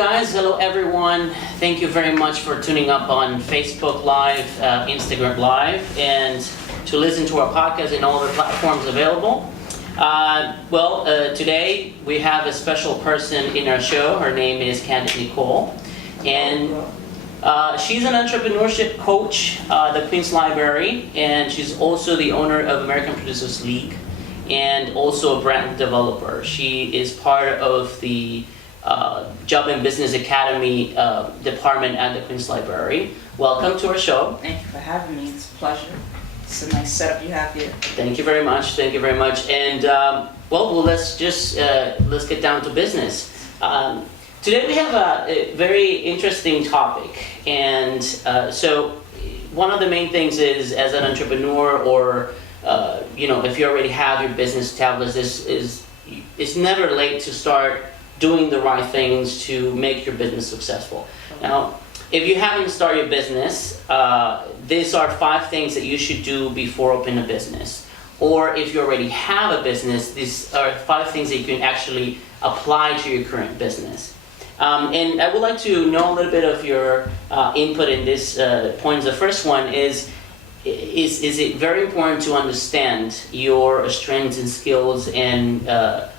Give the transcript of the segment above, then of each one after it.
guys, hello everyone. Thank you very much for tuning up on Facebook Live, Instagram Live, and to listen to our podcast in all the platforms available. Today we have a special person in our show. Her name is Candid and she's an entrepreneurship coach, the Queen's Library, and she's also the owner of American Producers League and also a brand developer. She is part of the Job and Business Academy department at the Queen's Library. Welcome to our show. Thank you for having me. It's a pleasure. It's a nice setup you have here. Thank you very much. Thank you very much. And let's get down to business. Today we have a very interesting topic, and so one of the main things is, as an entrepreneur, or if you already have your business established, it's never late to start doing the right things to make your business successful. Now, if you haven't started your business, these are 5 things that you should do before opening a business. Or if you already have a business, these are 5 things that you can actually apply to your current business. And I would like to know a little bit of your input in this points. The first one is it very important to understand your strengths and skills and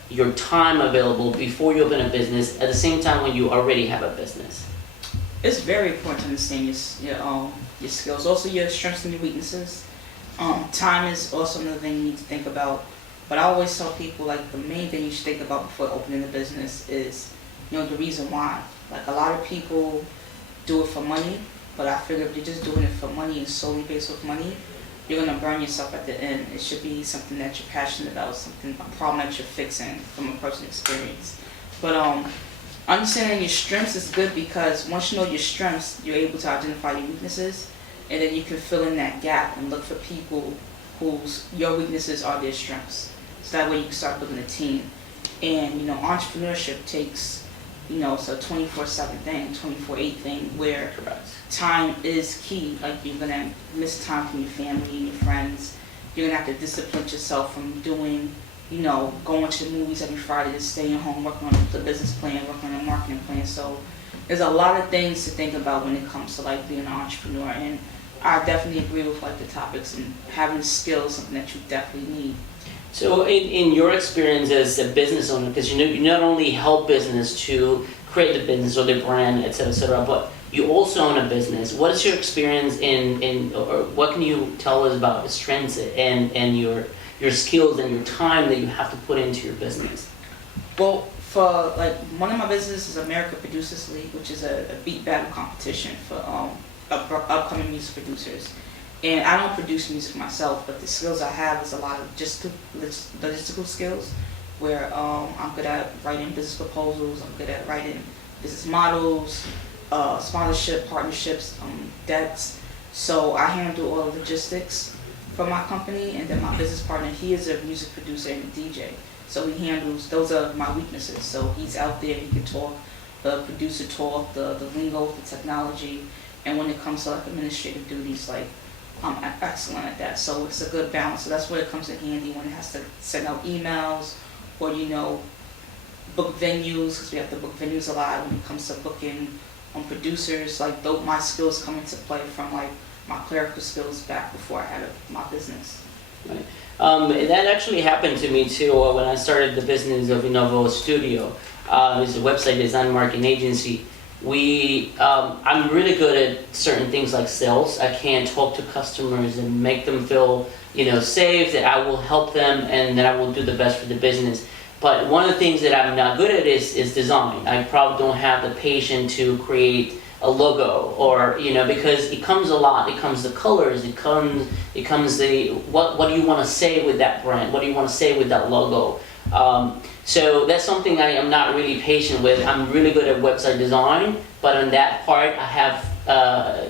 your time available before you open a business at the same time when you already have a business? It's very important to understand your skills, also your strengths and your weaknesses. Time is also another thing you need to think about. But I always tell people, like, the main thing you should think about before opening a business is, the reason why. Like, a lot of people do it for money, but I figure if you're just doing it for money and solely based off money, you're going to burn yourself at the end. It should be something that you're passionate about, a problem that you're fixing from a personal experience. But understanding your strengths is good, because once you know your strengths, you're able to identify your weaknesses, and then you can fill in that gap and look for people your weaknesses are their strengths. So that way you can start building a team. And entrepreneurship takes it's a 24/7 thing, 24/8 thing, where time is key. Like, you're gonna miss time from your family and your friends. You're gonna have to discipline yourself from doing, going to the movies every Friday, to staying home, working on the business plan, working on the marketing plan. So there's a lot of things to think about when it comes to like being an entrepreneur. And I definitely agree with like the topics, and having skills, something that you definitely need. So in your experience as a business owner, because you not only help business to create the business or the brand, et cetera, but you also own a business. What is your experience or what can you tell us about the strengths and your skills and your time that you have to put into your business? Well, for like one of my businesses is American Producers League, which is a beat battle competition for upcoming music producers. And I don't produce music myself, but the skills I have is a lot of just logistical skills, where I'm good at writing business proposals, I'm good at writing business models, sponsorship, partnerships, debts. So I handle all the logistics for my company, and then my business partner, he is a music producer and a DJ. So he handles, those are my weaknesses. So he's out there, he can talk, the producer talk, the lingo, the technology, and when it comes to like administrative duties, like, I'm excellent at that. So it's a good balance. So that's where it comes in handy when it has to send out emails, or book venues, because we have to book venues a lot when it comes to booking producers. Like, my skills come into play from like my clerical skills back before I had my business. Right. That actually happened to me too when I started the business of Innovo Studio. It's a website design marketing agency. I'm really good at certain things like sales. I can talk to customers and make them feel, safe, that I will help them and that I will do the best for the business. But one of the things that I'm not good at is design. I probably don't have the patience to create a logo, or because it comes a lot. It comes the colors. It comes the what do you want to say with that brand? What do you want to say with that logo? So that's something I am not really patient with. I'm really good at website design, but on that part, I have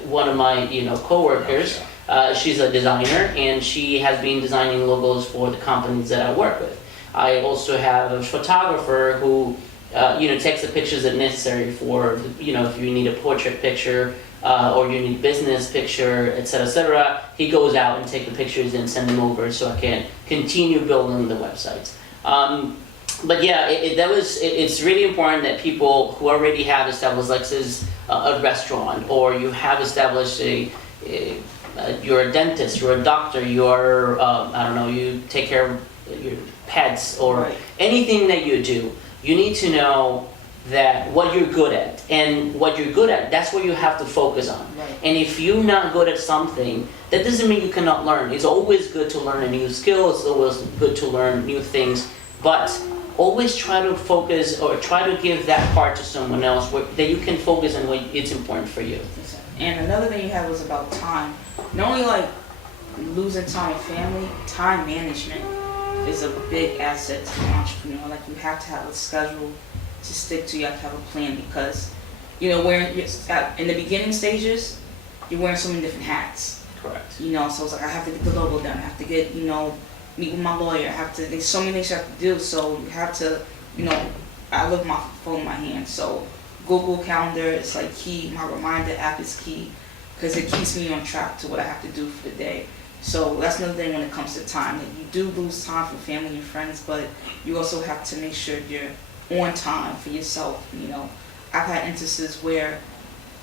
one of my coworkers. She's a designer, and she has been designing logos for the companies that I work with. I also have a photographer who takes the pictures that are necessary for if you need a portrait picture or you need business picture, etc. He goes out and take the pictures and send them over so I can continue building the websites. But yeah, it's really important that people who already have established, like says, a restaurant, or you have established you're a dentist, you're a doctor, you're I don't know, you take care of your pets or Right. anything that you do. You need to know that what you're good at, and what you're good at, that's what you have to focus on. Right. And if you're not good at something, that doesn't mean you cannot learn. It's always good to learn a new skill. It's always good to learn new things, but always try to focus or try to give that part to someone else that you can focus on when it's important for you. And another thing you had was about time. Not only like losing time with family, time management is a big asset to an entrepreneur. Like you have to have a schedule to stick to. You have to have a plan because, you know, in the beginning stages, you're wearing so many different hats. Correct. You know, so it's like I have to get the logo done. I have to get, you know, meet with my lawyer. There's so many things you have to do. So you have to, you know, I live my phone in my hand. So Google Calendar is like key. My reminder app is key because it keeps me on track to what I have to do for the day. So that's another thing when it comes to time. That you do lose time for family and friends, but you also have to make sure you're on time for yourself. You know, I've had instances where,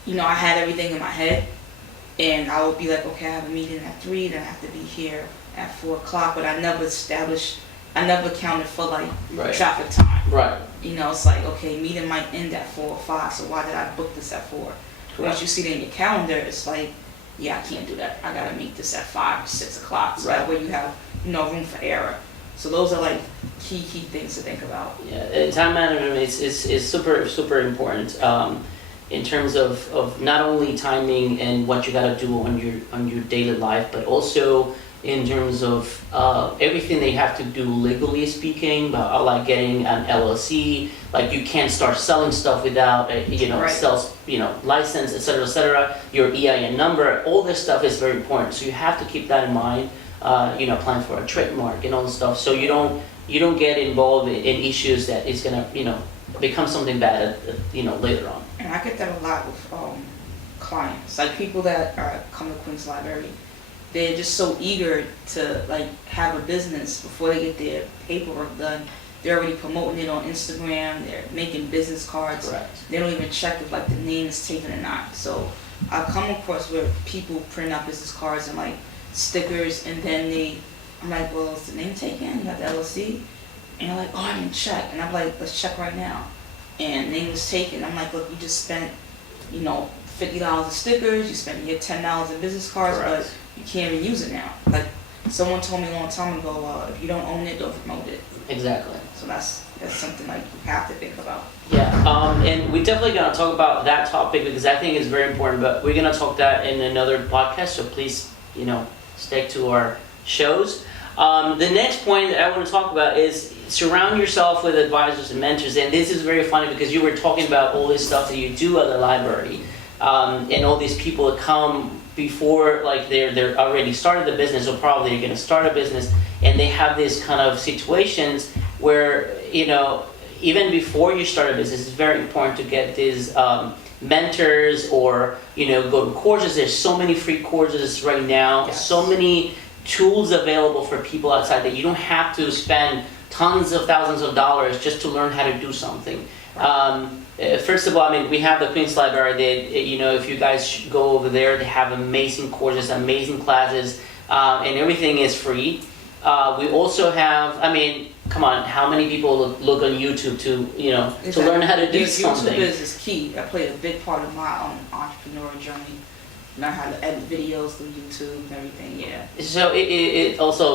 you know, I had everything in my head, and I would be like, okay, I have a meeting at 3, then I have to be here at 4 o'clock, but I never accounted for like Right. traffic time. Right. You know, it's like, okay, meeting might end at 4 or 5, so why did I book this at 4? Once you see it in your calendar, it's like, yeah, I can't do that. I gotta make this at 5 or 6 o'clock, so that way you have, you know, room for error. So those are like key things to think about. Yeah, time management is super important in terms of not only timing and what you gotta do on your daily life, but also in terms of everything they have to do legally speaking, like getting an LLC, like you can't start selling stuff without a, Right. sales, license, etc., your EIN number, all this stuff is very important. So you have to keep that in mind, applying for a trademark and all this stuff, so you don't get involved in issues that is gonna, become something bad, later on. And I get that a lot with clients, like people that come to Queen's Library. They're just so eager to like have a business before they get their paperwork done. They're already promoting it on Instagram. They're making business cards. Correct. They don't even check if like the name is taken or not. So I've come across where people print out business cards and like stickers, and then I'm like, well, is the name taken? You got the LLC? And they're like, oh, I didn't check. And I'm like, let's check right now. And name was taken. I'm like, look, you just spent, $50 in stickers. You spent your $10 in business cards, Correct. but you can't even use it now. Like someone told me a long time ago, if you don't own it, don't promote it. Exactly. So that's something like you have to think about. Yeah, and we're definitely gonna talk about that topic because I think it's very important. But we're gonna talk that in another podcast. So please, stick to our shows. The next point that I want to talk about is surround yourself with advisors and mentors. And this is very funny because you were talking about all this stuff that you do at the library, and all these people that come before, like they're already started the business, or probably they're going to start a business, and they have these kind of situations where even before you start a business, it's very important to get these mentors, or go to courses. There's so many free courses right now. Yes. So many tools available for people outside that you don't have to spend tons of thousands of dollars just to learn how to do something. First of all, we have the Queen's Library. If you guys go over there, they have amazing courses, amazing classes, and everything is free. We also have, come on, how many people look on YouTube to learn how to do something? YouTube is key. That played a big part of my entrepreneurial journey. Learn how to edit videos through YouTube and everything, yeah. So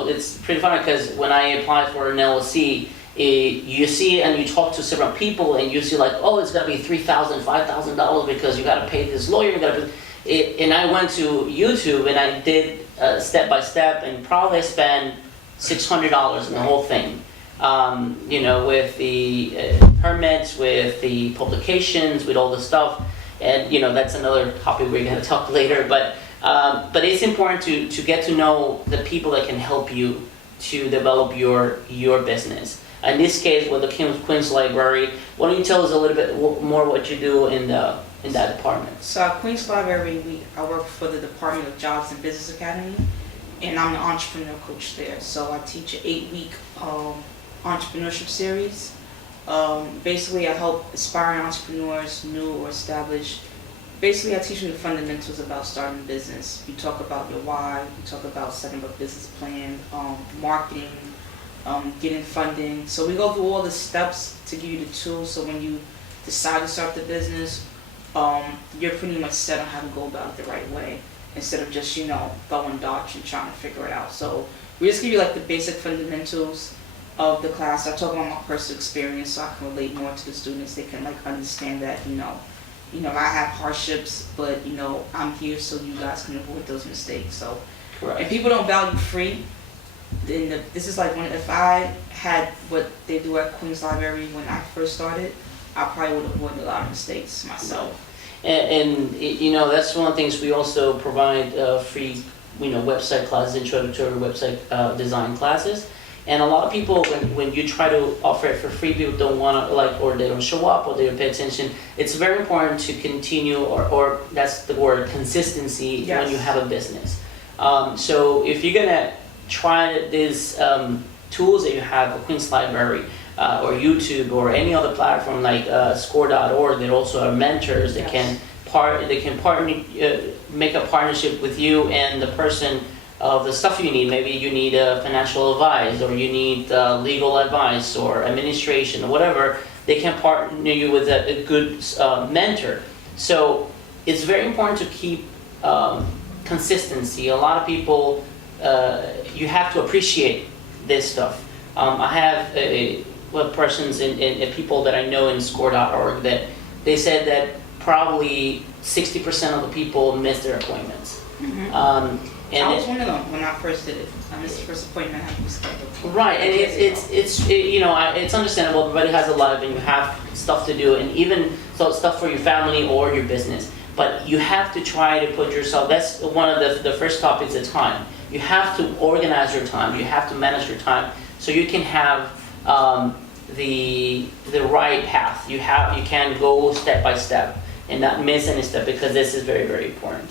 it's pretty funny because when I applied for an LLC, you see and you talk to several people and you see like, oh, it's gonna be $3,000, $5,000 because you gotta pay this lawyer, and I went to YouTube and I did step by step, and probably spent $600 in the whole thing. With the permits, with the publications, with all the stuff. And that's another topic we're going to talk later. But it's important to get to know the people that can help you to develop your business. In this case, with the Queen's Library, why don't you tell us a little bit more what you do in that department? So at Queen's Library, I work for the Department of Jobs and Business Academy, and I'm the entrepreneur coach there. So I teach an 8-week entrepreneurship series. Basically, I help aspiring entrepreneurs, new or established. Basically, I teach them the fundamentals about starting a business. We talk about your why. We talk about setting up a business plan, marketing, getting funding. So we go through all the steps to give you the tools. So when you decide to start the business, you're pretty much set on how to go about it the right way, instead of just, throwing darts and trying to figure it out. So we just give you like the basic fundamentals of the class. I talk about my personal experience so I can relate more to the students. They can like understand that, I have hardships, but I'm here so you guys can avoid those mistakes. So, Correct. And people don't value free. Then this is like if I had what they do at Queen's Library when I first started, I probably would avoid a lot of mistakes myself. And that's one of the things we also provide free, website classes, introductory website design classes. And a lot of people, when you try to offer it for free, people don't want to or they don't show up, or they don't pay attention. It's very important to continue, or that's the word, consistency. Yes. When you have a business. So if you're gonna try these tools that you have at Queen's Library, or YouTube, or any other platform like score.org, that also are mentors that Yes. make a partnership with you and the person of the stuff you need. Maybe you need financial advice, or you need legal advice, or administration, or whatever. They can partner you with a good mentor. So it's very important to keep consistency. A lot of people, you have to appreciate this stuff. I have persons and people that I know in score.org that they said that probably 60% of the people miss their appointments. Mm-hmm. I was one of them when I first did it. I missed the first appointment I had to schedule. Right, and it's understandable. Everybody has a life, and you have stuff to do, and even stuff for your family or your business. But you have to try to put yourself. That's one of the first topics. Is time. You have to organize your time. You have to manage your time so you can have the right path. You can go step by step and not miss any step, because this is very, very important.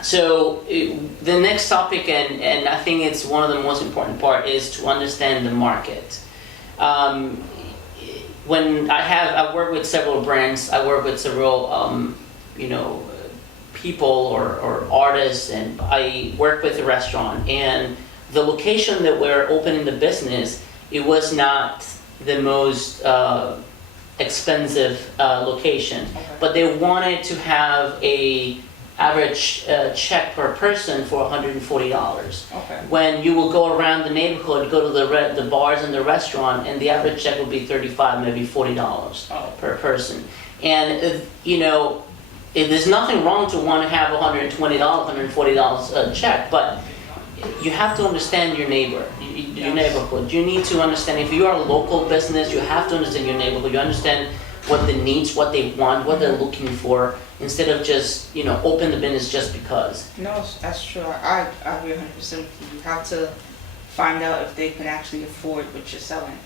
So the next topic, and I think it's one of the most important part, is to understand the market. When I work with several brands, I work with several people or artists, and I work with a restaurant, and the location that we're opening the business, it was not the most expensive location, Okay. but they wanted to have a average check per person for $140. Okay. When you will go around the neighborhood, go to the bars and the restaurant, and the average check will be $35, maybe $40 per person. And there's nothing wrong to want to have $120, $140 check, but you have to understand your neighbor, your neighborhood. You need to understand, if you are a local business, you have to understand your neighborhood. You understand what the needs, what they want, what they're looking for, instead of just, open the business just because. No, that's true. I agree 100% with you. You have to find out if they can actually afford what you're selling.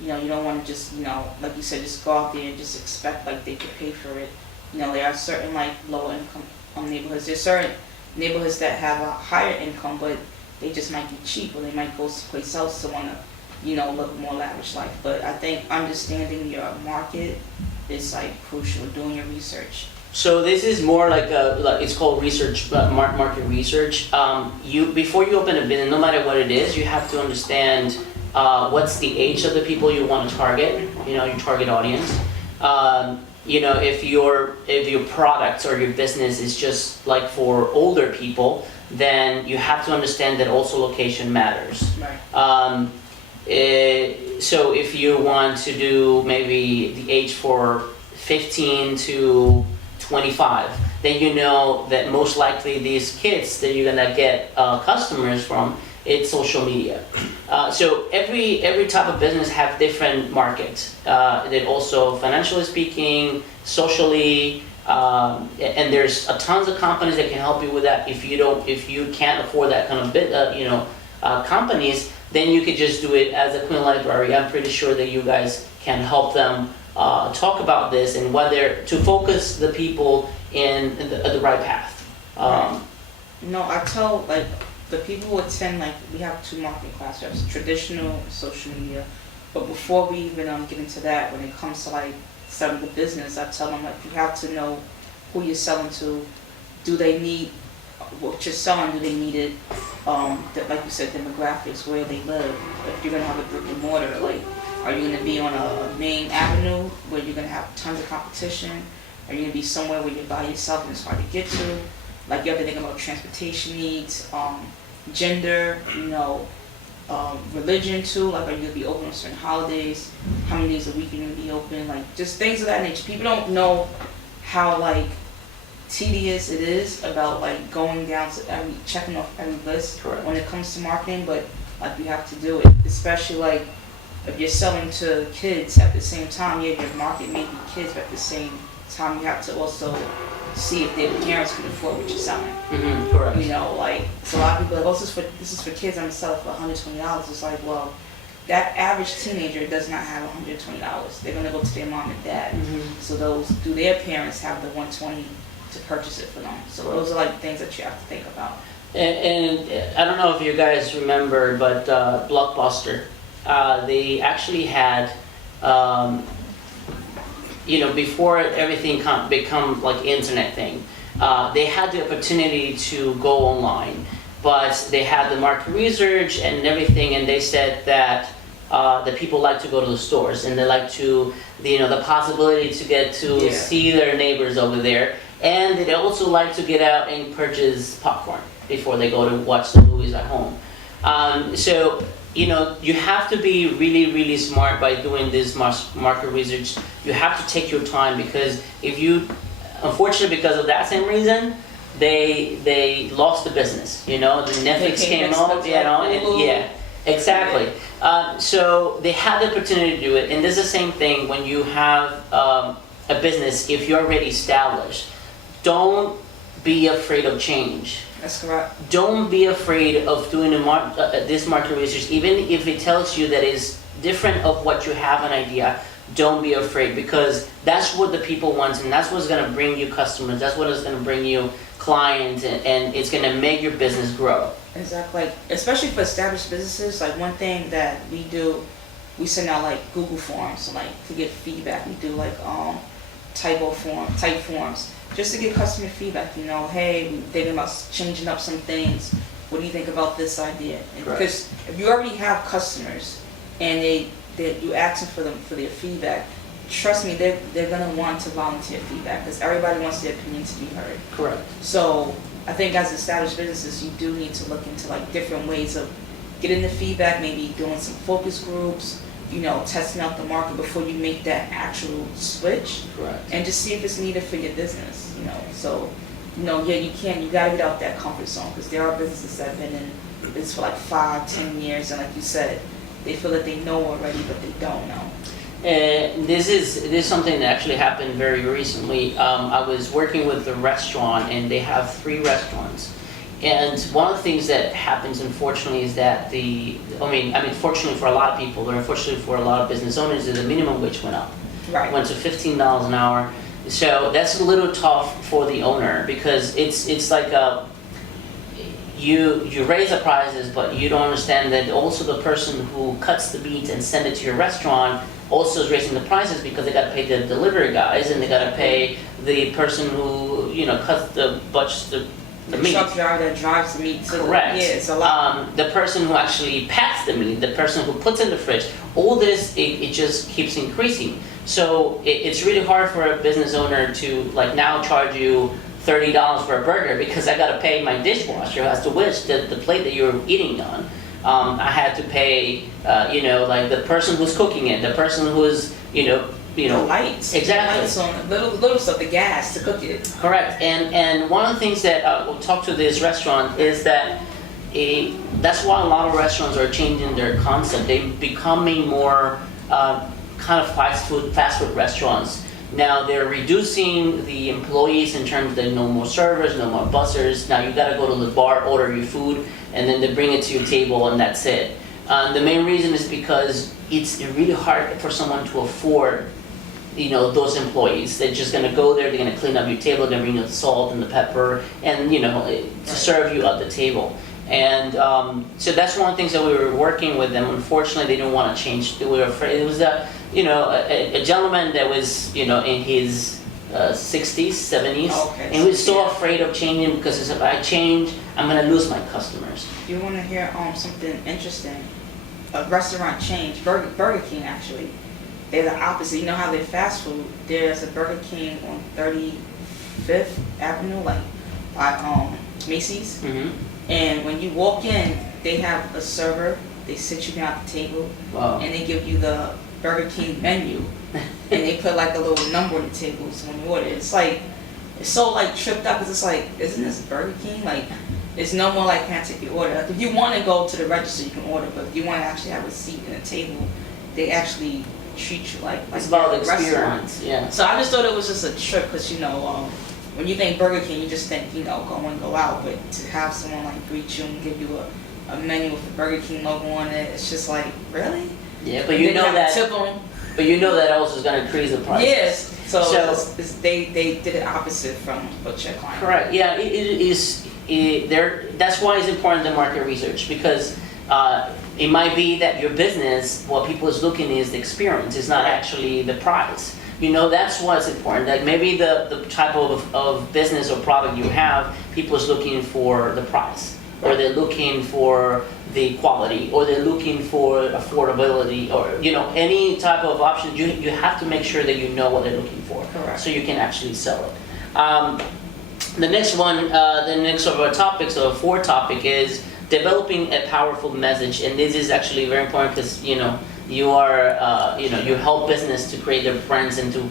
You don't want to just, like you said, just go out there and just expect like they could pay for it. There are certain like low income neighborhoods. There's certain neighborhoods that have a higher income, but they just might be cheap, or they might go someplace else to want to, live a more lavish life. But I think understanding your market is like crucial, doing your research. So this is more like it's called research, market research. Before you open a business, no matter what it is, you have to understand what's the age of the people you want to target, your target audience. If your product or your business is just like for older people, then you have to understand that also location matters. Right. So if you want to do maybe the age for 15 to 25, then you know that most likely these kids that you're gonna get customers from, it's social media. So every type of business have different markets. That also, financially speaking, socially, and there's tons of companies that can help you with that. If you can't afford that kind of companies, then you could just do it as a Queen Library. I'm pretty sure that you guys can help them talk about this and whether to focus the people in the right path. No, I tell the people who attend, like, we have 2 marketing classes. We have traditional and social media. But before we even get into that, when it comes to like selling the business, I tell them like you have to know who you're selling to. Do they need what you're selling? Do they need it? Like you said, demographics, where they live. If you're gonna have a brick and mortar, like, are you gonna be on a main avenue where you're gonna have tons of competition? Are you gonna be somewhere where you're by yourself and it's hard to get to? Like, you have to think about transportation needs, gender, religion too. Like, are you gonna be open on certain holidays? How many days a week you're gonna be open? Like, just things of that nature. People don't know how like tedious it is about like going down to checking off every list. Correct. When it comes to marketing, but like you have to do it, especially like if you're selling to kids at the same time. Yeah, your market may be kids, but at the same time you have to also see if their parents can afford what you're selling. Correct. Like, so a lot of people are like, oh, this is for kids, I'm gonna sell it for $120. It's like, well, that average teenager does not have $120. They're gonna go to their mom and dad. So do their parents have the $120 to purchase it for them? So those are like things that you have to think about. And I don't know if you guys remember, but Blockbuster, they actually had, before everything become like internet thing, they had the opportunity to go online, but they had the market research and everything, and they said that the people like to go to the stores, and they like to, the possibility to get to see their neighbors over there, and they also like to get out and purchase popcorn before they go to watch the movies at home. So you have to be really, really smart by doing this market research. You have to take your time, because unfortunately, because of that same reason, they lost the business. The Netflix came out, exactly. So they had the opportunity to do it, and this is the same thing when you have a business. If you're already established, don't be afraid of change. That's correct. Don't be afraid of doing this market research, even if it tells you that it's different of what you have an idea. Don't be afraid, because that's what the people want, and that's what's going to bring you customers. That's what is going to bring you clients, and it's going to make your business grow. Exactly. Like, especially for established businesses, like one thing that we do, we send out like Google forms, like to get feedback. We do like type forms, just to get customer feedback. Hey, we're thinking about changing up some things. What do you think about this idea? Because if you already have customers and you ask them for their feedback, trust me, they're gonna want to volunteer feedback, because everybody wants their opinion to be heard. Correct. So I think as established businesses, you do need to look into like different ways of getting the feedback. Maybe doing some focus groups. Testing out the market before you make that actual switch. Correct. And just see if it's needed for your business. So you gotta get out that comfort zone, because there are businesses that have been in this for like 5-10 years, and like you said, they feel that they know already, but they don't know. This is something that actually happened very recently. I was working with a restaurant, and they have 3 restaurants. And one of the things that happens, unfortunately, is that fortunately for a lot of people, but unfortunately for a lot of business owners, is the minimum wage went up. Right. Went to $15 an hour. So that's a little tough for the owner, because it's like you raise the prices, but you don't understand that also the person who cuts the meat and send it to your restaurant also is raising the prices, because they got to pay the delivery guys, and they got to pay the person who cuts the meat. Truck driver that drives the meat to Correct. It's a lot. The person who actually packs the meat, the person who puts it in the fridge, all this, it just keeps increasing. So it's really hard for a business owner to like now charge you $30 for a burger, because I got to pay my dishwasher who has to wash the plate that you're eating on. I had to pay, like the person who's cooking it, the person who's, The lights. Exactly. The lights on, little stuff, the gas to cook it. Correct. And one of the things that we'll talk to this restaurant is that that's why a lot of restaurants are changing their concept. They're becoming more kind of fast food restaurants. Now they're reducing the employees in terms of no more servers, no more bussers. Now you got to go to the bar, order your food, and then they bring it to your table, and that's it. The main reason is because it's really hard for someone to afford those employees. They're just going to go there, they're going to clean up your table, they're going to bring you the salt and the pepper, and to serve you at the table. And so that's one of the things that we were working with them. Unfortunately, they didn't want to change. They were afraid. It was a gentleman that was in his 60s, 70s, Okay, and he was so yeah. afraid of changing because he said, if I change, I'm gonna lose my customers. You want to hear something interesting? A restaurant chain, Burger King actually. They're the opposite. You know how they're fast food? There's a Burger King on 35th Avenue, like by Macy's. Mm-hmm. And when you walk in, they have a server. They sit you down at the table, Wow. and they give you the Burger King menu, and they put like a little number on the table so when you order. It's so like tripped up because it's like, isn't this Burger King? Like, it's no more like, can I take your order? Like, if you want to go to the register, you can order, but if you want to actually have a seat at a table, they actually treat you like It's about the a restaurant. experience, yeah. So I just thought it was just a trip because when you think Burger King, you just think go in, go out, but to have someone like greet you and give you a menu with the Burger King logo on it, it's just like, really? Yeah, but you know that. Tip 'em. But you know that also is going to increase the price. Yes. So they did it opposite from what your client. Correct. Yeah, it is. That's why it's important to market research, because it might be that your business, what people is looking is the experience, it's not actually the price. That's why it's important. Like maybe the type of business or product you have, people is looking for the price, or they're looking for the quality, or they're looking for affordability, or any type of option. You have to make sure that you know what they're looking for. Correct. So you can actually sell it. The next one, the next of our topics, or fourth topic, is developing a powerful message. And this is actually very important because you are you help business to create their brands and to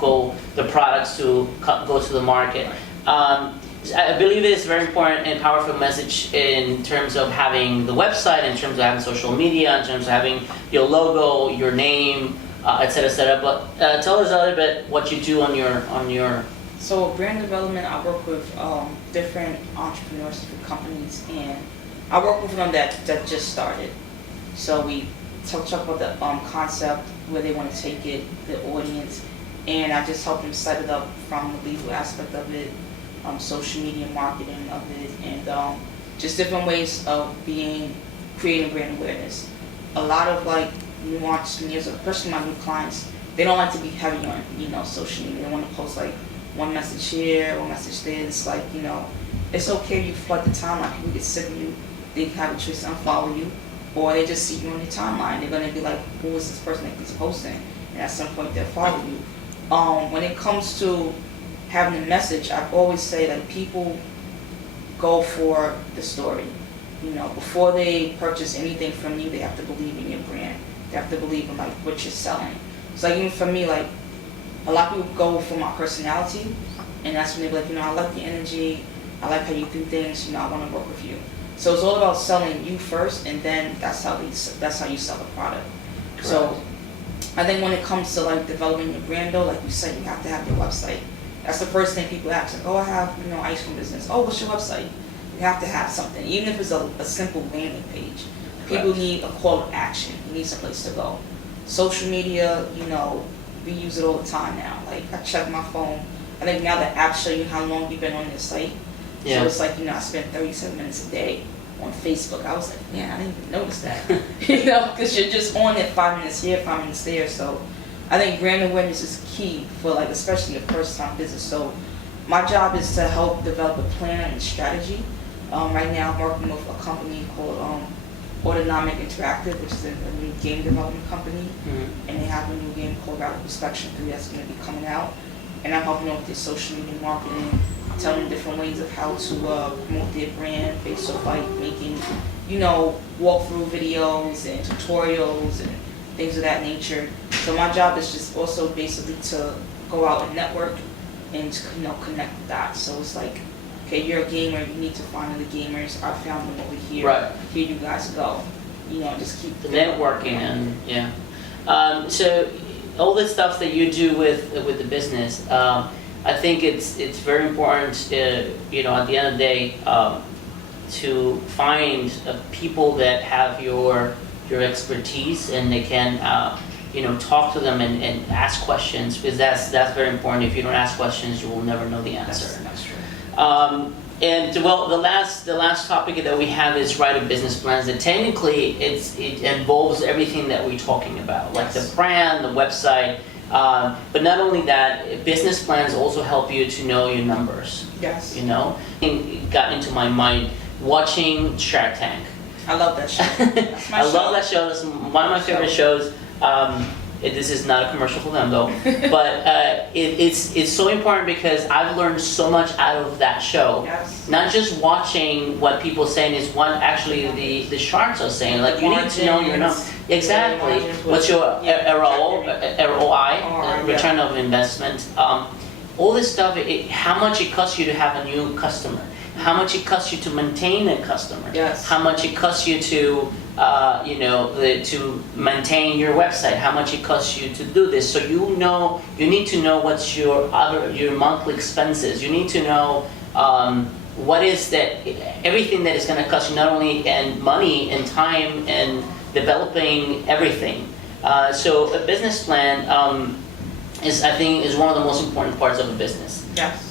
go the products to go to the market. I believe it is very important and powerful message in terms of having the website, in terms of having social media, in terms of having your logo, your name, etc., etc. But tell us a little bit what you do on your. So brand development, I work with different entrepreneurs, different companies, and I work with them that just started. So we talk about the concept, where they want to take it, the audience, and I just help them set it up from the legal aspect of it, social media marketing of it, and just different ways of creating brand awareness. A lot of new entrepreneurs, especially my new clients, they don't like to be heavy on social media. They want to post one message here, one message there. It's it's okay if you flood the timeline. People get sick of you. They have a choice to unfollow you, or they just see you on their timeline. They're gonna be like, who is this person that keeps posting? And at some point they'll follow you. When it comes to having a message, I always say people go for the story. Before they purchase anything from you, they have to believe in your brand. They have to believe in what you're selling. So even for me, a lot of people go for my personality, and that's when they're like, I like your energy, I like how you do things, I want to work with you. So it's all about selling you first, and then that's how you sell the product. Correct. So I think when it comes to developing your brand, though, like you said, you have to have your website. That's the first thing people ask. I have ice cream business. Oh, what's your website? You have to have something, even if it's a simple landing page. People need a call to action. You need someplace to go. Social media, we use it all the time now. I check my phone. I think now the apps show you how long you've been on this site. Yeah. So it's I spend 37 minutes a day on Facebook. I was like, man, I didn't even notice that. Because you're just on it 5 minutes here, 5 minutes there. So I think brand awareness is key for especially a first-time business. So my job is to help develop a plan and strategy. Right now I'm working with a company called Autonomic Interactive, which is a new game development company. Mm-hmm. And they have a new game called Radical Spectrum 3 that's going to be coming out. And I'm helping them with their social media marketing, telling them different ways of how to promote their brand based off making, walkthrough videos and tutorials and things of that nature. So my job is just also basically to go out and network and connect the dots. So it's okay, you're a gamer, you need to find other gamers. I found them over here. Right. Here you guys go. Just keep the networking and yeah. So all the stuff that you do with the business, I think it's very important. At the end of the day, to find people that have your expertise and they can talk to them and ask questions, because that's very important. If you don't ask questions, you will never know the answer. That's true. And well, the last topic that we have is writing business plans. And technically, it involves everything that we're talking about, like the brand, the website. But not only that, business plans also help you to know your numbers. Yes. You know, it got into my mind watching Shark Tank. I love that show. That's my I love that show. That's one of my favorite shows. This is not a commercial for them though, but it's so important because I've learned so much out of that show. Yes. Not just watching what people saying is what actually the sharks are saying. Like you need to know your numbers. Exactly. What's your ROI, return of investment? All this stuff. How much it costs you to have a new customer? How much it costs you to maintain a customer? Yes. How much it costs you to to maintain your website? How much it costs you to do this? So you need to know what's your monthly expenses. You need to know what is that everything that is going to cost you not only in money and time and developing everything. So a business plan I think is one of the most important parts of a business. Yes.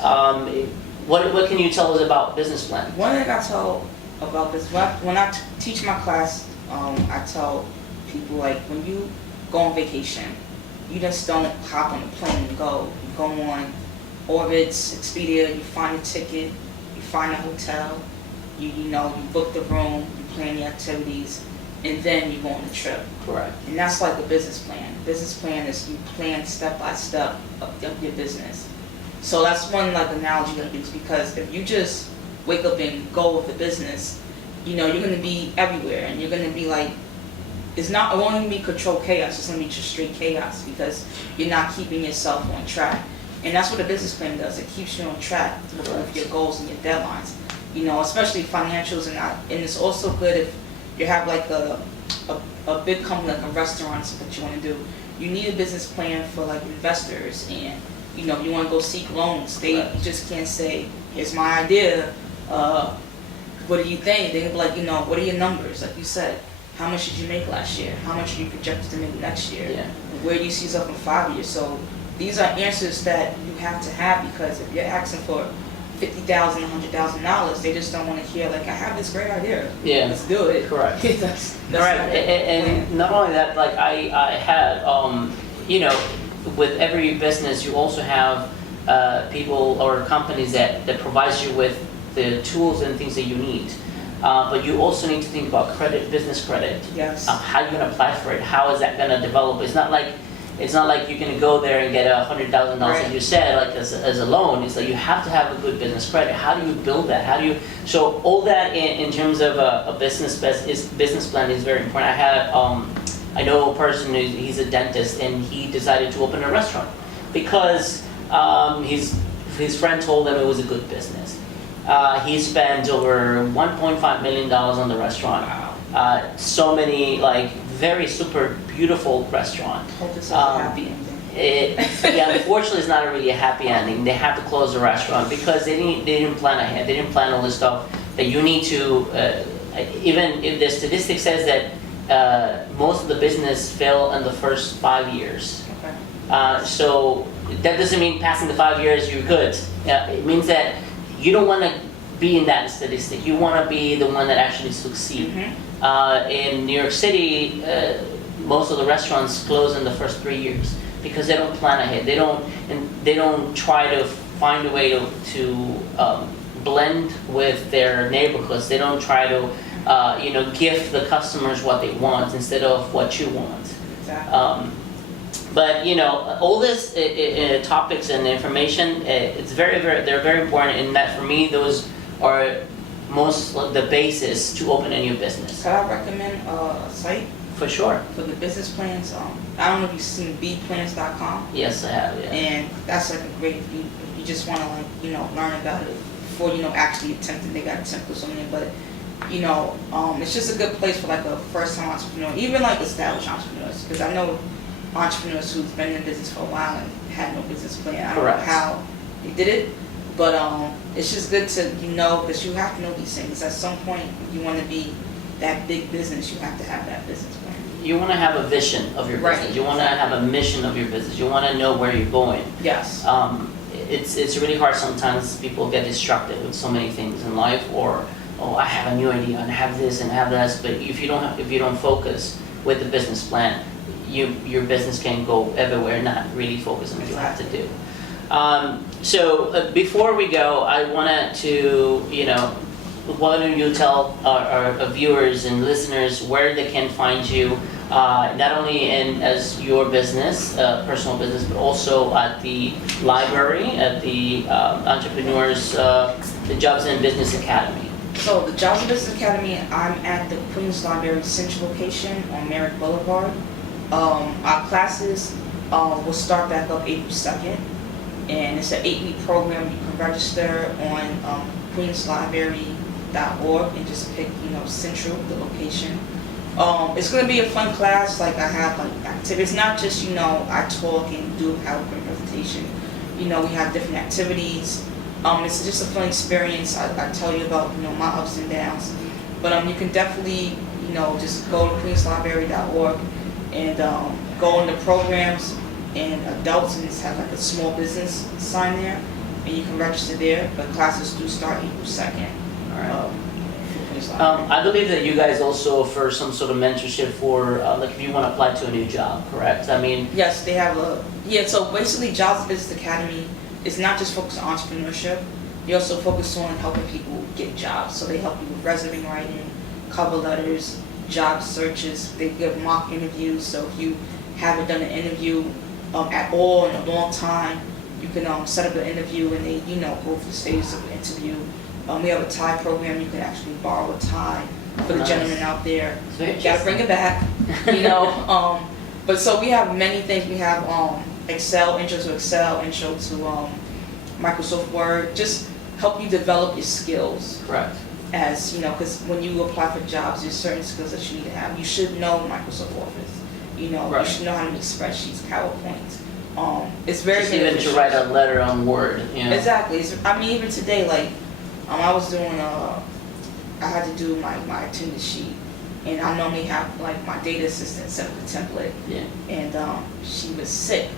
What can you tell us about business plan? One thing I tell about this, when I teach my class, I tell people like when you go on vacation, you just don't hop on a plane and go. You go on Orbitz, Expedia, you find a ticket, you find a hotel, you book the room, you plan the activities, and then you go on the trip. Correct. And that's like a business plan. Business plan is you plan step by step of your business. So that's one like analogy that I use because if you just wake up and go with the business, you're going to be everywhere and you're going to be like, it won't even be controlled chaos, it's going to be just straight chaos because you're not keeping yourself on track. And that's what a business plan does, it keeps you on track with your goals and your deadlines. Especially financials and it's also good if you have like a big company like a restaurant, so what you want to do. You need a business plan for like investors and you want to go seek loans. You just can't say, here's my idea, what do you think? They'll be like, what are your numbers? Like you said, how much did you make last year? How much are you projected to make next year? Yeah. Where do you see yourself in 5 years? So these are answers that you have to have because if you're asking for $50,000, $100,000, they just don't want to hear like, I have this great idea. Yeah. Let's do it. Correct. that's Correct. And not only that, like I had, with every business, you also have people or companies that provides you with the tools and things that you need. But you also need to think about credit, business credit. Yes. How you're gonna apply for it? How is that gonna develop? It's not like you're gonna go there and get $100,000 as you said, like as a loan. It's like you have to have a good business credit. How do you build that? So all that in terms of a business plan is very important. I know a person he's a dentist and he decided to open a restaurant because his friend told him it was a good business. He spent over $1.5 million on the restaurant. Wow. So many very super beautiful restaurant. Hope it's a happy ending. Unfortunately, it's not really a happy ending. They have to close the restaurant because they didn't plan ahead. They didn't plan all this stuff that you need to. Even if the statistic says that most of the business fail in the first 5 years. Okay. So that doesn't mean passing the 5 years you're good. It means that you don't want to be in that statistic. You want to be the one that actually succeed. Mm-hmm. In New York City, most of the restaurants close in the first 3 years because they don't plan ahead. They don't try to find a way to blend with their neighborhoods. They don't try to give the customers what they want instead of what you want. Exactly. But all this topics and information, they're very important. And that for me, those are the basis to open a new business. Could I recommend a site? For sure. For the business plans, I don't know if you've seen bplans.com. Yes, I have. Yeah. And that's like a great if you just want to learn about it before actually attempting. They got templates on there, but it's just a good place for like a first-time entrepreneur, even like established entrepreneurs, because I know entrepreneurs who've been in business for a while and had no business plan. I don't know how they did it, but it's just good to because you have to know these things. At some point, if you want to be that big business, you have to have that business plan. You want to have a vision of your business. You want to have a mission of your business. You want to know where you're going. Yes. it's really hard sometimes. People get distracted with so many things in life, or oh, I have a new idea and I have this and I have that. But if you don't focus with the business plan, your business can go everywhere, not really focus on what you have to do. So before we go, I wanted to, why don't you tell our viewers and listeners where they can find you, not only as your business, personal business, but also at the library, at the Entrepreneurs, the Jobs and Business Academy. So the Jobs and Business Academy, I'm at the Queens Library Central location on Merrick Boulevard. Our classes will start back up April 2nd, and it's an 8-week program. You can register on queenslibrary.org and just pick, Central, the location. It's going to be a fun class. Like, I have activities. It's not just, I talk and do a PowerPoint presentation. We have different activities. It's just a fun experience. I tell you about, my ups and downs. But you can definitely, just go to queenslibrary.org and go into programs and adults, and just have a small business sign there, and you can register there. But classes do start April 2nd. All right. I believe that you guys also offer some sort of mentorship for, if you want to apply to a new job, correct? Yes, they have so basically Jobs Business Academy is not just focused on entrepreneurship. They also focus on helping people get jobs. So they help you with resume writing, cover letters, job searches. They give mock interviews. So if you haven't done an interview at all in a long time, you can set up an interview, and they, go through the stages of the interview. We have a tie program. You can actually borrow a tie for the gentlemen out there. You gotta bring it back, But so we have many things. We have Excel, intro to Excel, intro to Microsoft Word. Just help you develop your skills. Correct. As because when you apply for jobs, there's certain skills that you need to have. You should know Microsoft Office. Right. You should know how to make spreadsheets, PowerPoint. It's very just even to write a letter on Word. Exactly. Even today, I was doing I had to do my attendance sheet, and I normally have my data assistant set up the template. Yeah. And she was sick,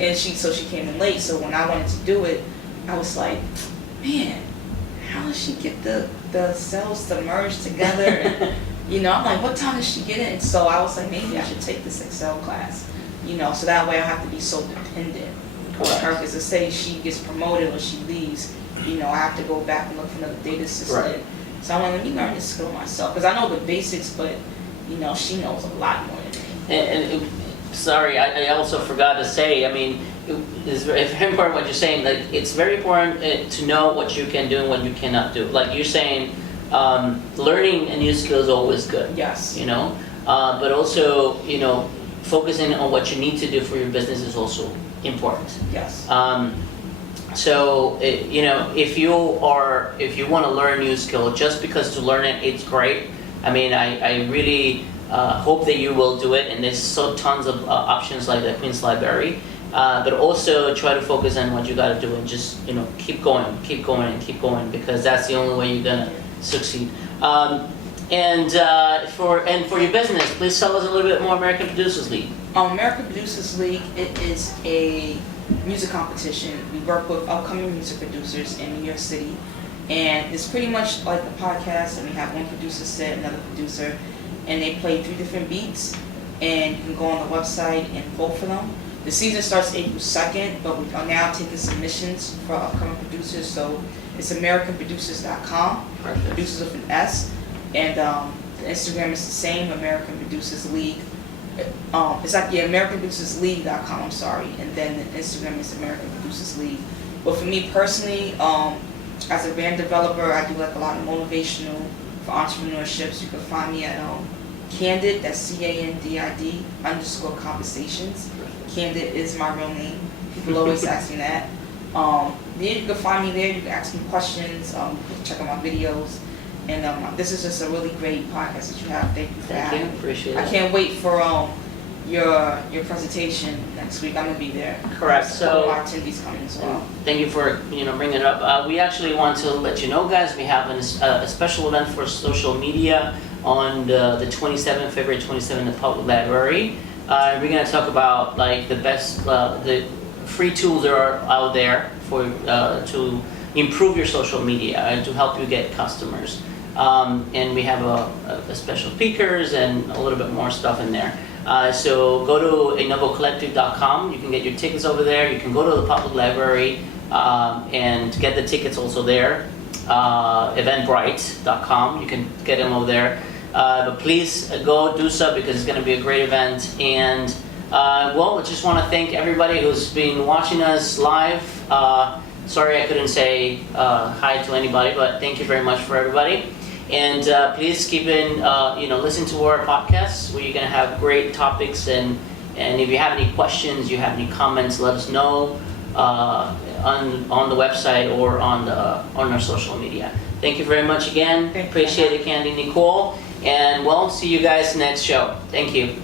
and she came in late. So when I wanted to do it, I was like, man, how does she get the cells to merge together? I'm like, what time does she get in? So I was like, maybe I should take this Excel class, so that way I don't have to be so dependent on her. Because to say she gets promoted or she leaves, I have to go back and look for another data assistant. Right. So I'm like, let me learn this skill myself. Because I know the basics, but, she knows a lot more than me. And sorry, I also forgot to say, it's very important what you're saying. It's very important to know what you can do and what you cannot do. Like you're saying, learning a new skill is always good. Yes. But also, focusing on what you need to do for your business is also important. Yes. So, if you want to learn a new skill, just because to learn it, it's great. I really hope that you will do it, and there's tons of options like the Queens Library. But also try to focus on what you got to do, and just keep going, because that's the only way you're gonna succeed. And for your business, please tell us a little bit more. American Producers League. American Producers League, it is a music competition. We work with upcoming music producers in New York City, and it's pretty much like a podcast. And we have one producer set, another producer, and they play 3 different beats. And you can go on the website and vote for them. The season starts April 2nd, but we are now taking submissions for upcoming producers. So it's AmericanProducers.com. Perfect. Producers with an S, and the Instagram is the same, American Producers League. It's like AmericanProducersLeague.com, I'm sorry, and then the Instagram is American Producers League. But for me personally, as a brand developer, I do a lot of motivational for entrepreneurships. You can find me at Candid, that's CANDID _conversations. Candid is my real name. People always ask me that. You can find me there. You can ask me questions. Check out my videos. And this is just a really great podcast that you have. Thank you for having me. Appreciate it. I can't wait for your presentation next week. I'm gonna be there. Correct. So our attendees coming as well. Thank you for bringing it up. We actually want to let you know, guys, we have a special event for social media on the 27th, February 27th, in the Public Library. We're gonna talk about the best, the free tools that are out there for to improve your social media and to help you get customers. And we have a special speakers and a little bit more stuff in there. So go to innovocollective.com. You can get your tickets over there. You can go to the public library and get the tickets also there. Eventbrite.com. You can get them over there. But please go do so because it's going to be a great event. And well, I just want to thank everybody who's been watching us live. Sorry I couldn't say hi to anybody, but thank you very much for everybody. And please keep in, listen to our podcasts where you're going to have great topics. And if you have any questions, you have any comments, let us know on the website or on our social media. Thank you very much again. Appreciate it, Candy, Nicole. And we'll see you guys next show. Thank you.